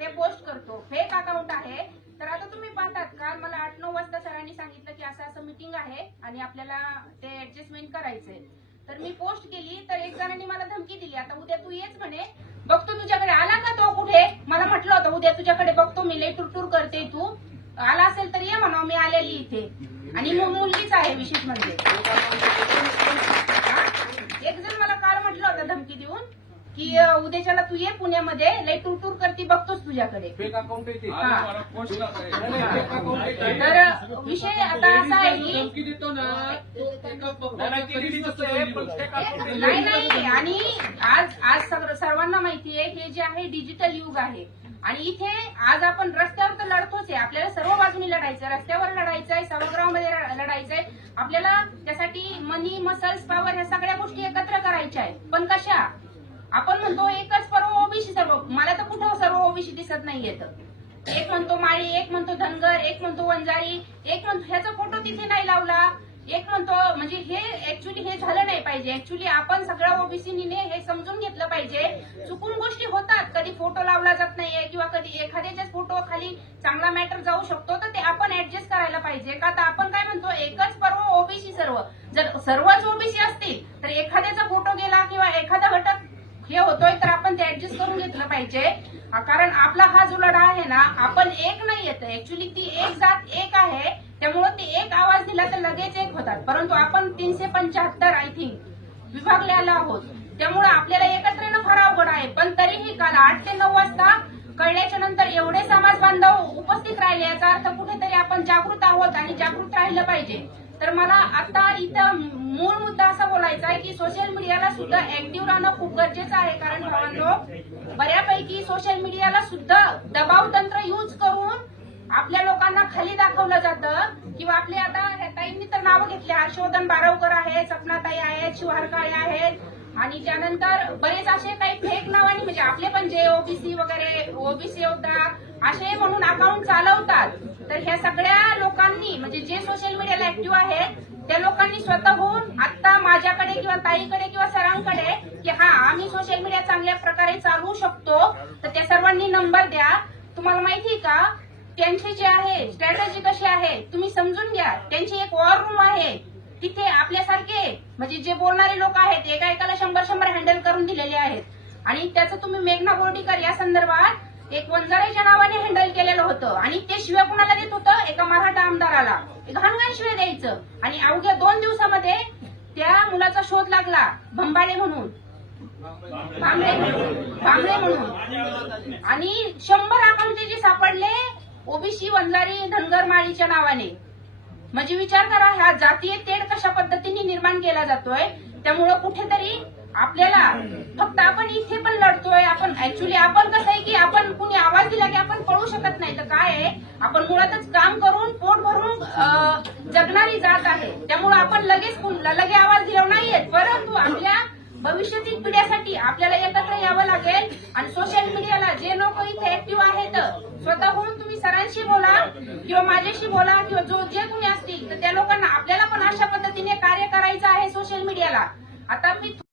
हे पोस्ट करतो. Fake account आहे. तर आता तुम्ही पाहतात काल मला आठ नऊ वाजता सरांनी सांगितलं की असं असं मीटिंग आहे आणि आपल्याला ते ऍडजस्टमेंट करायचंय. तर मी पोस्ट केली तर एक जणांनी मला धमकी दिली. आता उद्या तू येच म्हणे. बघतो तुझ्याकडे आला का तो कुठे? मला म्हटलं होतं उद्या तुझ्याकडे बघतो मी लई टूर करते तू. आला असेल तर ये म्हणा मी आलेली इथे. आणि मुलगीच आहे विशेष म्हणजे. एक जण मला काल म्हटलं होतं धमकी देऊन की उद्याच्याला तू ये पुण्यामध्ये लई टूर टूर करती बघतोच तुझ्याकडे फेक अकाउंट आहे ते हा. मला पोस्ट करताय. नाही, नाही, fake account आहे ते. तर विषय आता असा आहे की धमकी देतो ना तो एका नाही, पण account आहे. आणि आज आज सगळं- सर्वांना माहिती आहे हे जे आहे डिजिटल युग आहे आणि इथे आज आपण रस्त्यावर तर लढतोच आहे आपल्याला सर्व बाजूनी लढायचं आहे. रस्त्यावर लढायचं आहे सभागृहामध्ये लढायचं आहे आपल्याला त्यासाठी मनी मसल्स पॉवर ह्या सगळ्या गोष्टी एकत्र करायच्या आहेत पण कशा आपण म्हणतो एकच पर्व ओबीसी सर्व. मला तर कुठं सर्व ओबीसी दिसत नाही येत. एक म्हणतो माळी एक म्हणतो धनगर एक म्हणतो वंजारी एक म्हणतो ह्याचा फोटो तिथे नाही लावला. एक म्हणतो म्हणजे हे ऍक्च्युली हे झालं नाही पाहिजे. ऍक्च्युली आपण सगळ्या ओबीसीने हे समजून घेतलं पाहिजे. चुकून गोष्टी होतात. कधी फोटो लावला जात नाहीये किंवा कधी एखाद्याच्या फोटो खाली चांगला मॅटर जाऊ शकतो तर ते आपण ऍडजस्ट करायला पाहिजे. का तर आपण काय म्हणतो एकच पर्व ओबीसी सर्व. जर सर्वच ओबीसी असतील तर एखाद्याचा फोटो गेला किंवा एखादा घटक हे होतोय तर आपण ते ऍडजस्ट करून घेतलं पाहिजे. कारण आपला हा जो लढा आहे ना आपण एक नाही येत. ऍक्च्युली ती एक जात एक आहे. त्यामुळे ते एक आवाज दिला तर लगेच एक होतात. परंतु आपण तीनशे पंच्याहत्तर आय थिंक विभागलेला आहोत. त्यामुळे आपल्याला एकत्र येणं फार अवघड आहे. पण तरीही काल आठ ते नऊ वाजता कळल्याच्या नंतर एवढे समाज बांधव उपस्थित राहिले याचा अर्थ कुठेतरी आपण जागृत आहोत आणि जागृत राहिलं पाहिजे. तर मला आता इथं मूळ मुद्दा असा बोलायचा आहे की सोशल मीडियाला सुद्धा ऍक्टिव्ह राहणं खूप गरजेचं आहे. कारण भावांनो बऱ्यापैकी सोशल मीडियाला सुद्धा दबाव तंत्र यूज करून आपल्या लोकांना खाली दाखवलं जातं. किंवा आपले आता ताईंनी तर नावं घेतली. हर्षवर्धन बारवकर आहेत सपनाताई आहेत शिवारकाळे आहेत. आणि त्यानंतर बरेच असे काही फेक नावाने म्हणजे आपले पण जे ओबीसी वगैरे ओबीसी योद्धा असे म्हणून अकाउंट चालवतात. तर ह्या सगळ्या लोकांनी म्हणजे जे सोशल मीडियाला ऍक्टिव्ह आहेत त्या लोकांनी स्वतःहून आता माझ्याकडे किंवा ताईकडे किंवा सरांकडे की हा आम्ही सोशल मीडिया चांगल्या प्रकारे चालवू शकतो तर त्या सर्वांनी नंबर द्या. तुम्हाला माहिती का? त्यांची जे आहे स्ट्रॅटजी कशी आहे तुम्ही समजून घ्या. त्यांची एक वॉर रूम आहे. तिथे आपल्यासारखे म्हणजे जे बोलणारे लोक आहेत एका एकाला शंभर शंभर हँडल करून दिलेले आहेत. आणि त्याचं तुम्ही मेघना बोर्डीकर या संदर्भात एक वंजा होतं. आणि ते शिव्या कुणाला देत होतं? एका मराठा आमदाराला. घाण शिव्या द्यायचं. आणि अवघ्या दोन दिवसामध्ये त्या मुलाचा शोध लागला. भंबाळे म्हणून. भांबळे भांबळे म्हणून. आणि शंभर अकाउंट जे सापडले ओबीसी वंजारी धनगर माळीच्या नावाने. म्हणजे विचार करा ह्या जातीय तेढ कशा पद्धतीने निर्माण केला जातोय? त्यामुळं कुठेतरी आपल्याला फक्त आपण इथे पण लढतोय ऍक्च्युली आपण कसं आहे की आपण कुणी आवाज दिला की आपण पळू शकत नाही. तर काय आहे? आपण मुळातच काम करून पोट भरून जगणारी जात आहे. त्यामुळे आपण लगेच लगे आवाज दिला नाहीयेत परंतु आपल्या भविष्यातील पिढ्यासाठी आपल्याला एकत्र यावं लागेल. आणि सोशल मीडियाला जे लोक इथे ऍक्टिव्ह आहेत स्वतःहून तुम्ही सरांशी बोला किंवा माझ्याशी बोला किंवा जो जे कोणी असतील तर त्या लोकांना आपल्याला पण अशा पद्धतीने कार्य करायचं आहे सोशल मीडियाला आता मी